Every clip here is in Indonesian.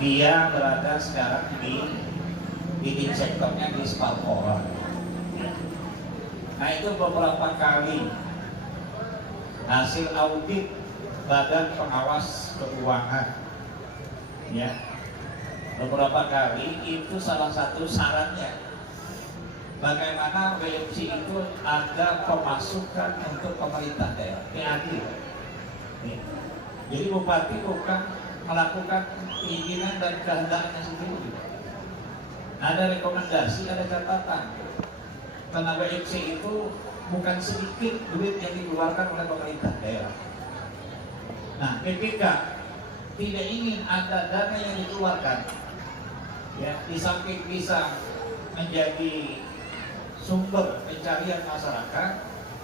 Dia berada sekarang di sektornya di Spalpora. Nah itu beberapa kali hasil audit Badan Pengawas Keuangan, ya, beberapa kali itu salah satu syaratnya bagaimana WMC itu ada pemasukan untuk pemerintah daerah, PAD. Jadi bupati bukan melakukan keinginan dan kehendaknya sendiri. Ada rekomendasi, ada catatan. Karena WMC itu bukan sedikit duit yang dikeluarkan oleh pemerintah daerah. Nah, BPK tidak ingin ada dana yang dikeluarkan, ya, di samping bisa menjadi sumber pencarian masyarakat,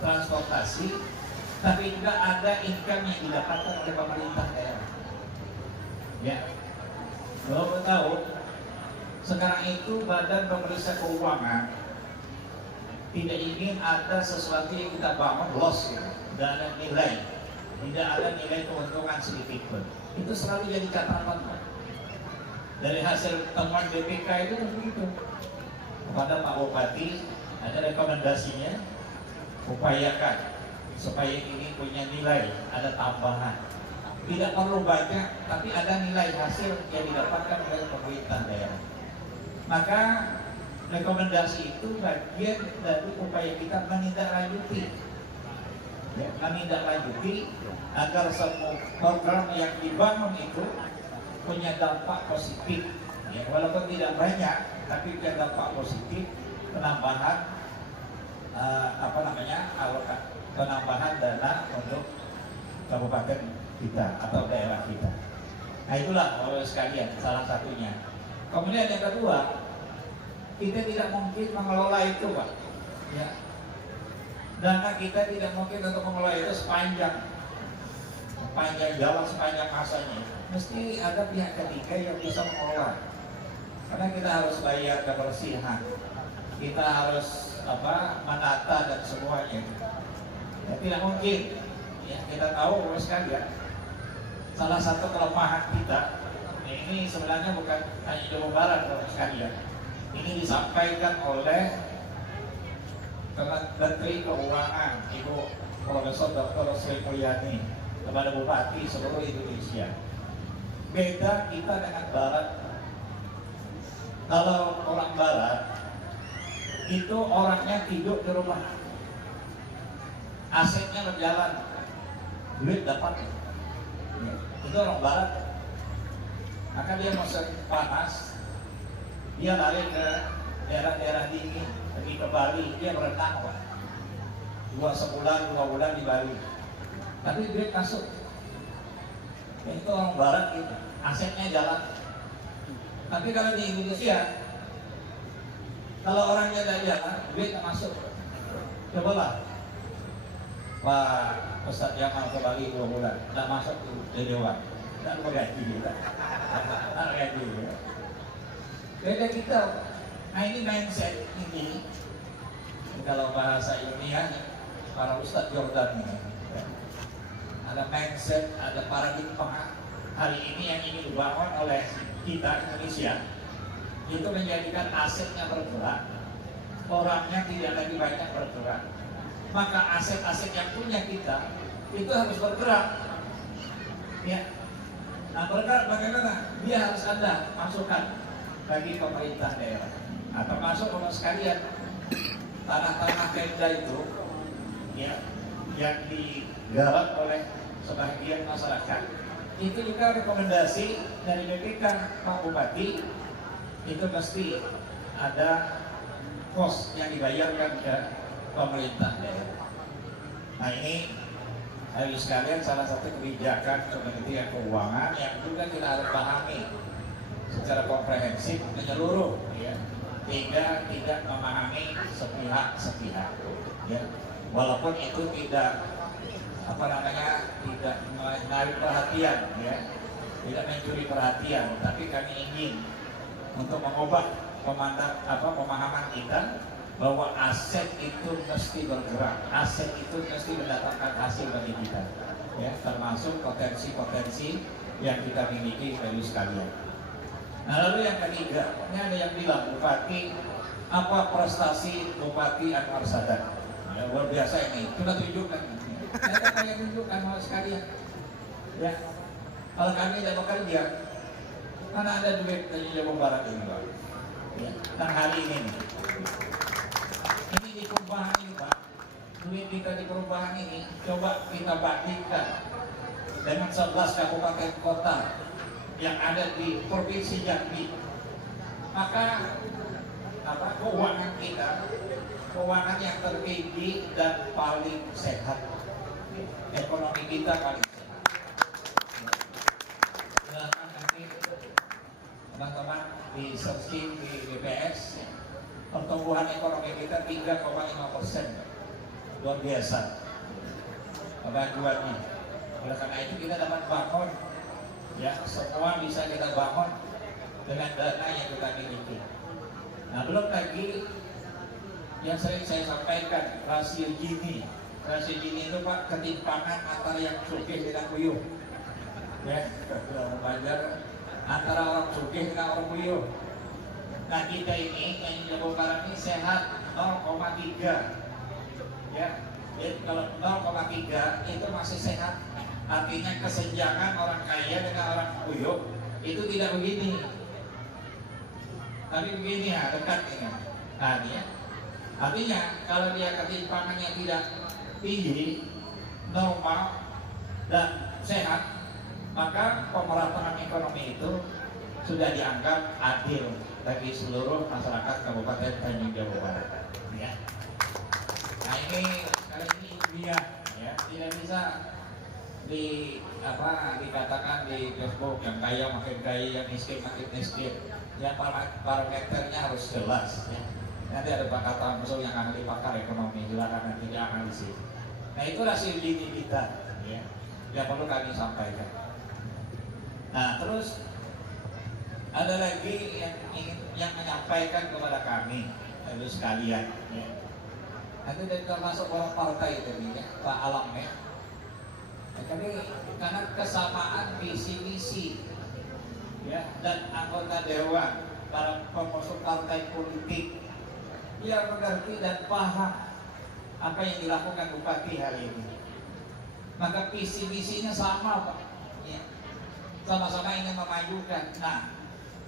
transportasi, tapi juga ada income yang didapatkan oleh pemerintah daerah. Ya, kalau tahu sekarang itu Badan Pemeriksa Keuangan tidak ingin ada sesuatu yang kita bangun loss, ya, tidak ada nilai, tidak ada nilai keuntungan sedikit pun. Itu selalu jadi catatan, Pak. Dari hasil temuan BPK itu begitu. Kepada Pak Bupati ada rekomendasinya, upayakan supaya ini punya nilai, ada tambahan. Tidak perlu banyak, tapi ada nilai hasil yang didapatkan oleh pemerintah daerah. Maka rekomendasi itu bagian dari upaya kita menindaklanjuti, ya, menindaklanjuti agar semua program yang dibangun itu punya dampak positif, ya, walaupun tidak banyak, tapi punya dampak positif, penambahan penambahan dana untuk kabupaten kita atau daerah kita. Nah itulah Bapak sekalian salah satunya. Kemudian yang kedua, kita tidak mungkin mengelola itu, Pak. Ya. Dana kita tidak mungkin untuk mengelola itu sepanjang jalan, sepanjang masanya. Mesti ada pihak ketiga yang bisa mengelola. Karena kita harus bayar kebersihan, kita harus menata dan semuanya. Ya, tidak mungkin. Ya, kita tahu sekalian, salah satu kelemahan kita ini sebenarnya bukan hanya Jawa Barat, Bapak sekalian. Ini disampaikan oleh Menteri Keuangan Ibu Profesor Dr. Sri Mulyani kepada Bupati seluruh Indonesia. Beda kita dengan Barat. Kalau orang Barat itu orangnya tidur di rumah, asetnya berjalan, duit dapat. Ya, itu orang Barat. Maka dia masuk panas, dia lari ke daerah-daerah dingin, pergi ke Bali, dia berenang, Pak. 2 bulan di Bali. Tapi duit masuk. Ya, itu orang Barat gitu, asetnya jalan. Tapi kalau di Indonesia, kalau orangnya tidak jalan, duit tak masuk. Cobalah Pak Ustadz yang mau ke Bali 2 bulan, tidak masuk ke Dewan, tidak bergaji kita, tidak gaji. Beda kita. Nah ini mindset ini, kalau bahasa ilmiah para Ustadz Jordan, ada mindset, ada paradigma hari ini yang ingin dibangun oleh kita Indonesia, itu menjadikan asetnya bergerak, orangnya tidak lagi banyak bergerak. Maka aset-aset yang punya kita itu harus bergerak, ya. Nah bergerak bagaimana? Dia harus ada masukan bagi pemerintah daerah. Nah termasuk Bapak sekalian, tanah-tanah Pemda itu, ya, yang digarap oleh sebagian masyarakat, itu juga rekomendasi dari BPK Pak Bupati, itu mesti ada kos yang dibayarkan ke pemerintah daerah. Nah ini hari sekalian salah satu kebijakan Kementerian Keuangan yang juga kita harus pahami secara komprehensif menyeluruh, ya, sehingga tidak memahami sepihak, ya, walaupun itu tidak tidak menarik perhatian, ya, tidak mencuri perhatian, tapi kami ingin untuk mengubah pemahaman kita bahwa aset itu mesti bergerak, aset itu mesti mendatangkan hasil bagi kita, ya, termasuk potensi-potensi yang kita miliki dari sekalian. Nah lalu yang ketiga, ini ada yang bilang Bupati, apa prestasi Bupati Anwar Sadat? Ya, luar biasa ini, kita tunjukkan. Kita kayak tunjukkan sama sekalian. Ya, kalau kami tidak bekerja, mana ada duit dari Jawa Barat ini, Pak? Ya, dan hari ini, ini di perubahan ini, Pak. Duit kita di perubahan ini, coba kita bandingkan dengan 11 kabupaten kota yang ada di Provinsi Jambi, maka keuangan kita, keuangan yang tertinggi dan paling sehat, ekonomi kita paling sehat. Silahkan nanti teman-teman di searching di BPS, pertumbuhan ekonomi kita 3,5%, luar biasa kemajuannya. Oleh karena itu kita dapat bangun, ya semua bisa kita bangun dengan dana yang kita miliki. Nah belum lagi yang sering saya sampaikan, rasio Gini. Rasio Gini itu Pak, ketimpangan antara yang sugih dengan kuyuh. Ya, kalau belajar antara orang sugih dengan orang kuyuh. Nah kita ini yang Jawa Barat ini sehat 0,3. Ya, jadi kalau 0,3 itu masih sehat. Artinya kesenjangan orang kaya dengan orang kuyuh itu tidak begini. Tapi begini ya, dekat ini. Nah, ya. Artinya kalau dia ketimpangannya tidak tinggi, normal dan sehat, maka pemerataan ekonomi itu sudah dianggap adil bagi seluruh masyarakat Kabupaten Tanjung Jabung Barat. Ya. Nah ini kali ini dia, ya tidak bisa dikatakan di Facebook yang kaya makin kaya, yang miskin makin miskin. Ya parameternya harus jelas. Ya. Nanti ada pakar musuh yang akan dipakar ekonomi, silakan nanti dianalisis. Nah itu rasio Gini kita, ya, yang perlu kami sampaikan. Nah terus ada lagi yang menyampaikan kepada kami, lalu sekalian. Ya. Nanti termasuk orang partai itu, ya, Pak Alam ya. Tapi karena kesamaan visi misi, ya, dan anggota dewan, para pengusung partai politik yang mengerti dan paham apa yang dilakukan Bupati hari ini, maka visi misinya sama Pak, ya. Sama-sama ingin memajukan. Nah,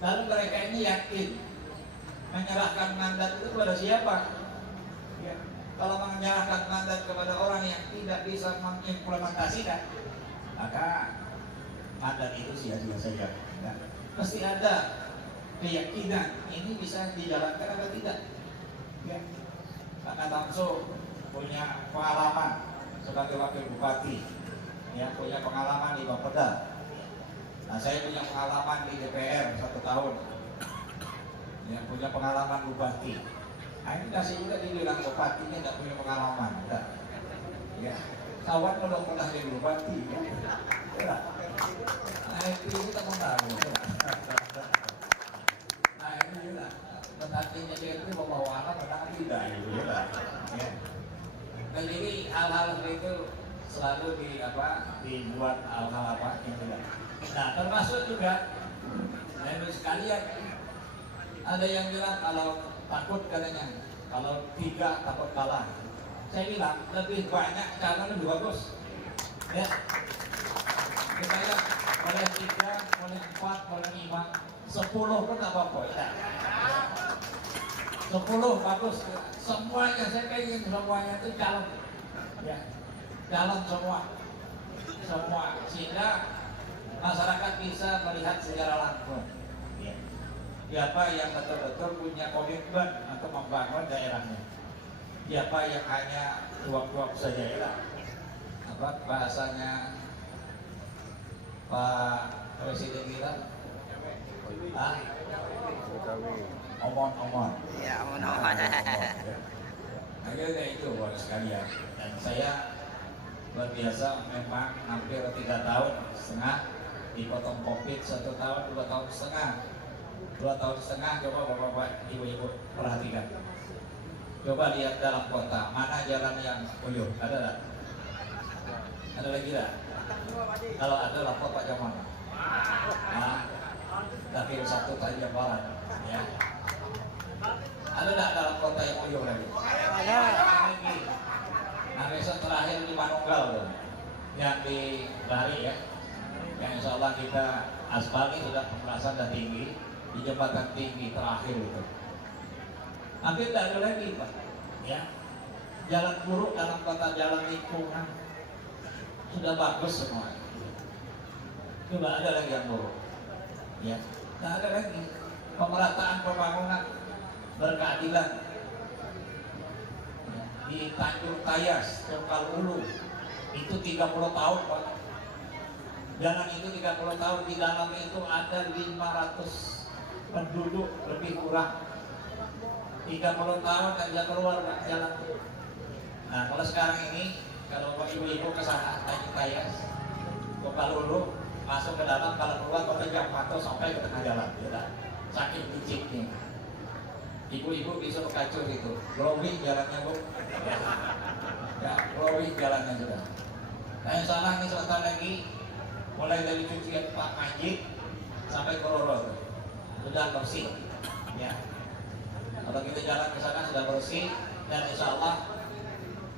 lalu mereka ini yakin menyerahkan mandat itu kepada siapa? Ya. Kalau menyerahkan mandat kepada orang yang tidak bisa mengimplementasikan, maka mandat itu sia-sia saja. Ya. Mesti ada keyakinan ini bisa dijalankan atau tidak. Ya. Karena Tamso punya pengalaman sebagai wakil bupati, ya, punya pengalaman di Bapeda. Nah, saya punya pengalaman di DPR 1 tahun, ya, punya pengalaman bupati. Nah ini kasih juga dibilang bupati ini tidak punya pengalaman, enggak. Ya, kawan kalau pernah jadi bupati, ya. Ya. Nah itu kita mau tahu. Nah ini juga, artinya dia itu membawa anak menang tidak, gitu ya. Nah jadi hal-hal seperti itu selalu dibuat hal-hal yang tidak. Nah termasuk juga, sekalian ada yang bilang kalau takut katanya, kalau 3 takut kalah. Saya bilang lebih banyak calon lebih bagus. Ya, kita lihat boleh 3, boleh 4, boleh 5, 10 pun tak apa-apa. Ya. 10 bagus. Semuanya saya pengen semuanya itu calon. Ya, calon semua, sehingga masyarakat bisa melihat secara langsung. Siapa yang betul-betul punya komitmen untuk membangun daerahnya. Siapa yang hanya tuak-tuak saja ya. Apa bahasanya Pak Presiden kita? Omon-omon. Ya, omon-omon. Akhirnya itu buat sekalian. Dan saya luar biasa memang hampir 3,5 tahun dipotong COVID 1 tahun, 2,5 tahun. 2,5 tahun coba bapak-bapak, ibu-ibu perhatikan. Coba lihat dalam kota, mana jalan yang uyuh? Ada tak? Ada lagi tak? Kalau ada lapor Pak Jamal. Nah, Wakil satu Tanjung Barat, ya. Ada nggak dalam kota yang uyuh lagi? Ada. Lagi. Nah besok terakhir di Manunggal tuh, yang di Bali ya. Yang insya Allah kita aspal ini sudah pemerasan dan tinggi di jembatan tinggi terakhir itu. Nanti tidak ada lagi Pak, ya. Jalan buruk dalam kota, jalan lingkungan sudah bagus semua. Tidak ada lagi yang buruk, ya. Tidak ada lagi pemerataan pembangunan berkeadilan. Ya. Di Tanjung Tayas, Tunggal Ulu itu 30 tahun Pak. Jalan itu 30 tahun, di dalamnya itu ada 500 penduduk lebih kurang. 30 tahun dan dia keluar Pak, jalan. Nah kalau sekarang ini, kalau ibu-ibu ke sana Tanjung Tayas, Tunggal Ulu, masuk ke dalam, kalau keluar pejam mata sampai ke tengah jalan, ya, saking liciknya. Ibu-ibu bisa kacau itu, glowing jalannya Bu, ya glowing jalannya sudah. Nah yang salah ini sebentar lagi, mulai dari cucian Pak Majid sampai ke Roro sudah bersih, ya. Kalau kita jalan ke sana sudah bersih, dan insya Allah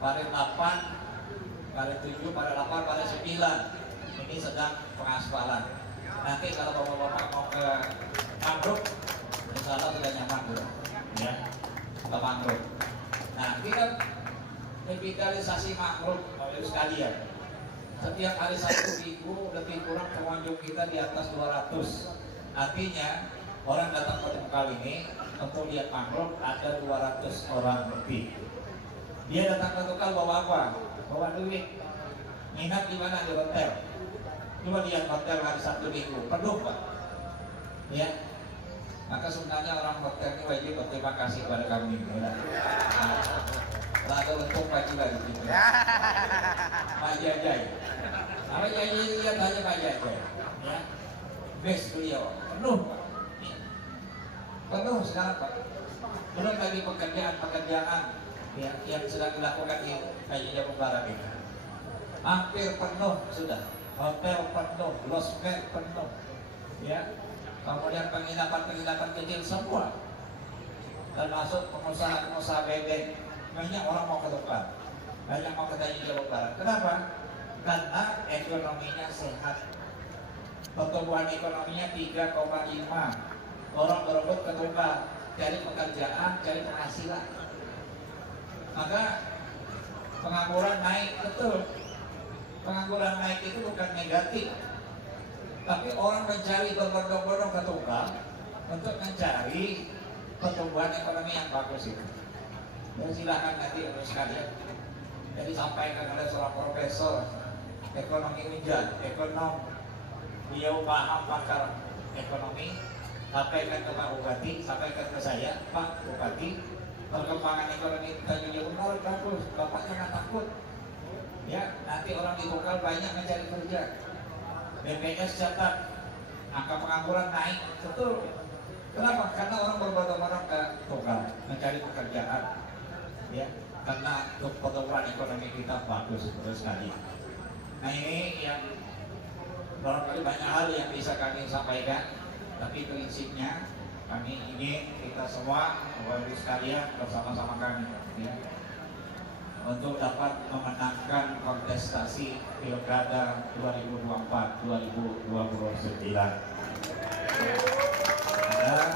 pada 8, pada 7, pada 8, pada 9 ini sedang pengaspalan. Nanti kalau bapak-bapak mau ke Mangrove, insya Allah sudah nyaman dulu, ya, ke Mangrove. Nah, kita revitalisasi Mangrove, Bapak sekalian. Setiap hari Sabtu Minggu lebih kurang pengunjung kita di atas 200. Artinya orang datang ke tempat ini untuk lihat Mangrove ada 200 orang lebih. Dia datang ke Tukal bawa apa? Bawa duit. Nginap di mana? Di hotel. Coba lihat hotel hari Sabtu Minggu, penuh Pak. Ya. Maka sebenarnya orang hotel ini wajib berterima kasih kepada kami. Ya. Nah, ada bentuk baju lagi gitu. Pak Jajai. Apa Jajai lihat aja Pak Jajai. Ya. Best beliau, penuh Pak. Ya. Penuh sekarang Pak. Belum lagi pekerjaan-pekerjaan ya, yang sedang dilakukan di Tanjung Barat ini. Hampir penuh sudah. Hotel penuh, losmen penuh, ya. Kemudian penginapan kecil semua, termasuk pengusaha-pengusaha bedeng. Banyak orang mau ke tempat, banyak mau ke Tanjung Barat. Kenapa? Karena ekonominya sehat, pertumbuhan ekonominya 3,5. Orang berebut ke tempat, cari pekerjaan, cari penghasilan. Maka pengangguran naik, betul. Pengangguran naik itu bukan negatif, tapi orang mencari berbondong-bondong ke Tunggal untuk mencari pertumbuhan ekonomi yang bagus itu. Dan silakan nanti untuk sekalian. Jadi sampaikan oleh seorang profesor ekonomi Unjan, ekonom, beliau paham pakar ekonomi. Sampaikan ke Pak Bupati, sampaikan ke saya, Pak Bupati, perkembangan ekonomi Tanjung Barat bagus, Bapak jangan takut. Ya, nanti orang di Tunggal banyak mencari kerja. BPS catat angka pengangguran naik, betul. Kenapa? Karena orang berbondong-bondong ke Tunggal mencari pekerjaan. Ya, karena pertumbuhan ekonomi kita bagus terus sekali. Nah ini yang barangkali banyak hal yang bisa kami sampaikan, tapi prinsipnya kami ingin kita semua Bapak-Ibu sekalian bersama-sama kami, ya, untuk dapat memenangkan kontestasi Pilkada 2024-2029. Dan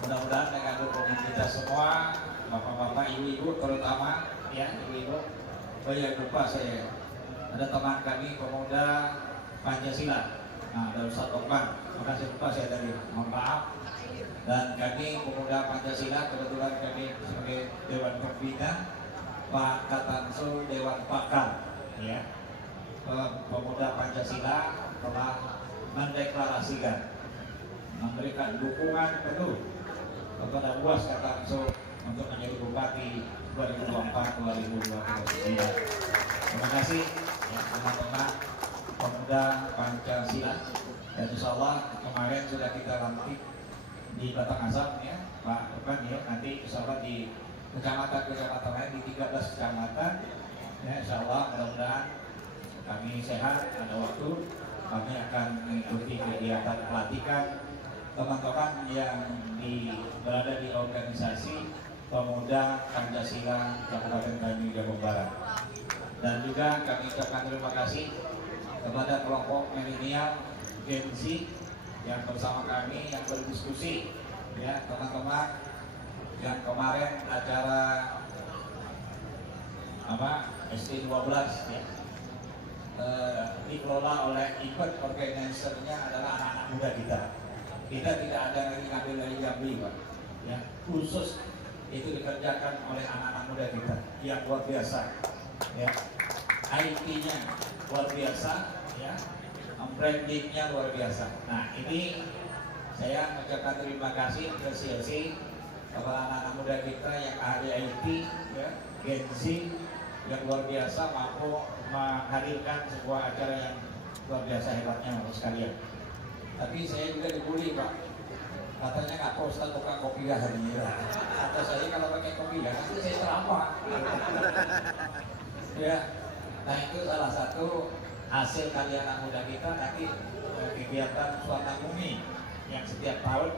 mudah-mudahan dengan dukungan kita semua, bapak-bapak, ibu-ibu terutama, ya ibu-ibu. Oh ya lupa saya, ada teman kami pemuda Pancasila. Nah, ada Ustaz Okman, makasih lupa saya tadi, mohon maaf. Dan kami pemuda Pancasila, kebetulan kami sebagai Dewan Pembina, Pak Katansul Dewan Pakar, ya, pemuda Pancasila telah mendeklarasikan, memberikan dukungan penuh kepada Buas Katansul untuk menjadi Bupati 2024-2029. Terima kasih ya teman-teman pemuda Pancasila, dan insya Allah kemarin sudah kita lantik di Batang Asam ya Pak Depan ya, nanti insya Allah di kecamatan-kecamatan lain di 13 kecamatan ya, insya Allah mudah-mudahan kami sehat, ada waktu kami akan mengikuti kegiatan pelatihan teman-teman yang berada di organisasi Pemuda Pancasila Kabupaten Tanjung Jabung Barat. Dan juga kami ucapkan terima kasih kepada kelompok milenial Gen Z yang bersama kami yang berdiskusi, ya teman-teman, yang kemarin acara SD 12 ya, dikelola oleh event organizer-nya adalah anak-anak muda kita. Kita tidak ada lagi ngambil dari Jambi, Pak. Ya, khusus itu dikerjakan oleh anak-anak muda kita yang luar biasa. Ya, IT-nya luar biasa, ya, branding-nya luar biasa. Nah, ini saya mengucapkan terima kasih apresiasi kepada anak-anak muda kita yang ahli IT, ya, Gen Z yang luar biasa mampu menghadirkan sebuah acara yang luar biasa hebatnya Bapak sekalian. Tapi saya juga dibully, Pak. Katanya nggak Pak Ustadz buka kopi hari ini. Kata saya kalau pakai kopi ya nanti saya ceramah. Ya, nah itu salah satu hasil karya anak muda kita nanti kegiatan Suara Bumi yang setiap tahun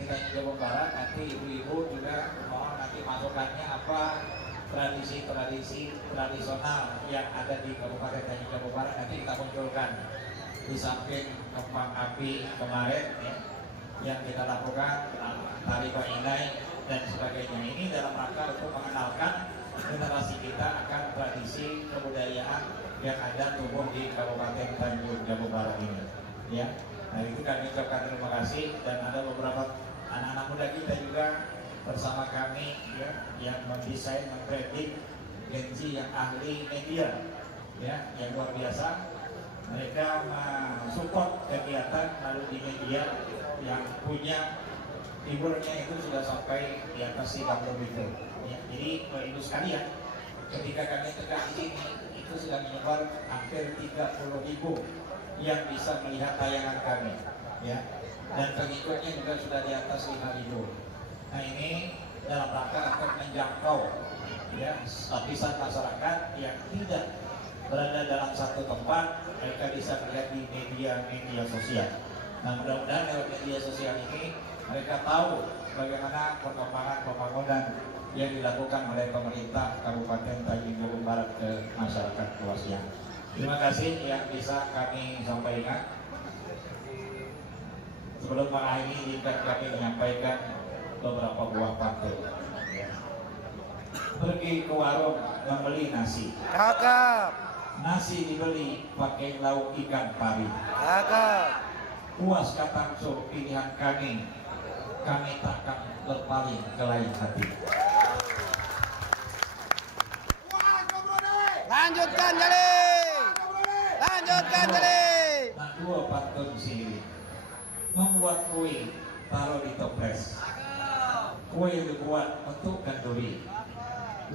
di Tanjung Jabung Barat. Nanti ibu-ibu juga mau nanti masukannya apa, tradisi-tradisi tradisional yang ada di Kabupaten Tanjung Jabung Barat nanti kita munculkan di samping kembang api kemarin ya, yang kita lakukan tari Bainai dan sebagainya. Ini dalam rangka untuk mengenalkan generasi kita akan tradisi kebudayaan yang ada tumbuh di Kabupaten Tanjung Jabung Barat ini. Ya, nah itu kami ucapkan terima kasih, dan ada beberapa anak-anak muda kita juga bersama kami ya, yang mendesain, membranding Gen Z yang ahli media ya, yang luar biasa. Mereka mensupport kegiatan lalu di media yang punya viewernya itu sudah sampai di atas 30 ribu ya. Jadi ibu sekalian, ketika kami tegak di sini itu sudah menyebar hampir 30 ribu yang bisa melihat tayangan kami ya, dan pengikutnya juga sudah di atas 5 ribu. Nah ini dalam rangka untuk menjangkau ya lapisan masyarakat yang tidak berada dalam satu tempat, mereka bisa melihat di media sosial. Nah mudah-mudahan lewat media sosial ini mereka tahu bagaimana perkembangan pembangunan yang dilakukan oleh pemerintah Kabupaten Tanjung Jabung Barat ke masyarakat luasnya. Terima kasih yang bisa kami sampaikan. Sebelum mengakhiri, izinkan kami menyampaikan beberapa buah pantun. Pergi ke warung membeli nasi. Cakep. Nasi dibeli pakai lauk ikan pari. Cakep. Puas katangso pilihan kami takkan berpaling ke lain hati. Lanjutkan Jali. Lanjutkan Jali. Nah dua pantun sendiri. Membuat kue taruh di toples. Kue yang dibuat untuk kenduri.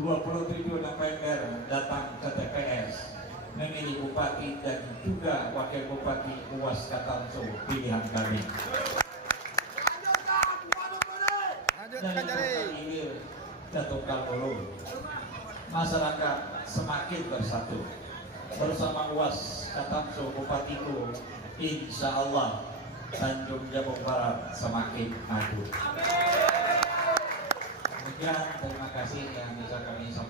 27 November datang ke TPS memilih bupati dan juga wakil bupati Uwas Katamso pilihan kami. Lanjutkan Jali. Hilir Datuk Kalbulu. Masyarakat semakin bersatu bersama Uwas Katamso bupatiku. Insya Allah Tanjung Jabung Barat semakin maju. Demikian, terima kasih yang bisa kami sampaikan.